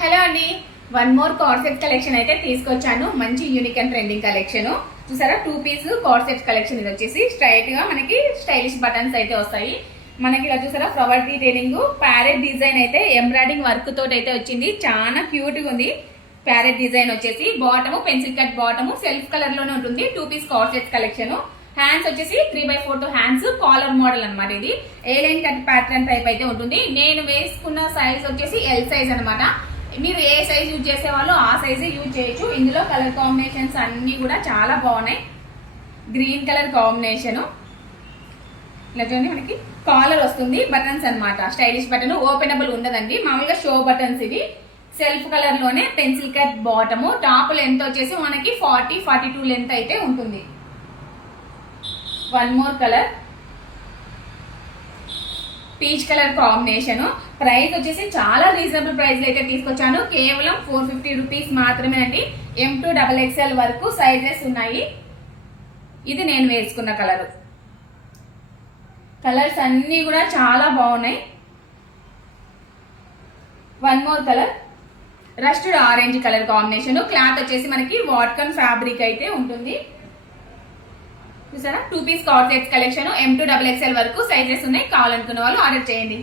Hello అండి, one more corset collection అయితే తీసుకొచ్చాను. మంచి యూనిక్ అండ్ ట్రెండింగ్ కలెక్షన్ చూసారా. 2 పీస్ కార్సెట్ కలెక్షన్. ఇది వచ్చేసి స్ట్రైట్ గా మనకి స్టైలిష్ బటన్స్ అయితే వస్తాయి. మనకి ఇలా చూసారా, ఫ్లవర్ డీటెయిలింగ్, ప్యారెట్ డిజైన్ అయితే ఎంబ్రాయిడింగ్ వర్క్ తోటి అయితే వచ్చింది. చాలా క్యూట్ గా ఉంది. ప్యారెట్ డిజైన్ వచ్చేసి bottom pencil cut bottom self colour లోనే ఉంటుంది. 2 పీస్ కార్సెట్ కలెక్షన్. హ్యాండ్స్ వచ్చేసి 3/4 హ్యాండ్స్, కాలర్ మోడల్ అనమాట. ఇది ఏ లైన్ కట్ ప్యాటర్న్ టైప్ అయితే ఉంటుంది. నేను వేసుకున్న సైజ్ వచ్చేసి ఎల్ సైజ్ అనమాట. మీరు ఏ సైజ్ యూజ్ చేసే వాళ్ళు ఆ సైజే యూజ్ చేయొచ్చు. ఇందులో కలర్ కాంబినేషన్స్ అన్ని కూడా చాలా బాగున్నాయి. గ్రీన్ కలర్ కాంబినేషన్, ఇలా చూడండి. మనకి కాలర్ వస్తుంది, బటన్స్ అన్నమాట. స్టైలిష్ బటన్, ఓపెనబుల్ ఉండదండి, మామూలుగా షో బటన్స్. ఇది సెల్ఫ్ కలర్ లోనే pencil cut bottom. Top length వచ్చేసి మనకి 40-42 లెంత్ అయితే ఉంటుంది. One more colour, peach colour combination. Price వచ్చేసి చాలా రీజనబుల్ ప్రైస్ లో అయితే తీసుకొచ్చాను. కేవలం 450 రూపీస్ మాత్రమే అండి. M2 XXL వరకు సైజెస్ ఉన్నాయి. ఇది నేను వేసుకున్న కలర్. కలర్స్ అన్ని కూడా చాలా బాగున్నాయి. One more colour, rusted orange colour combination. Cloth వచ్చేసి మనకి వాట్కన్ ఫ్యాబ్రిక్ అయితే ఉంటుంది. చూసారా, 2 piece corsets collection. M2 XXL వరకు సైజెస్ ఉన్నాయి. కావాలనుకున్న వాళ్ళు ఆర్డర్ చేయండి.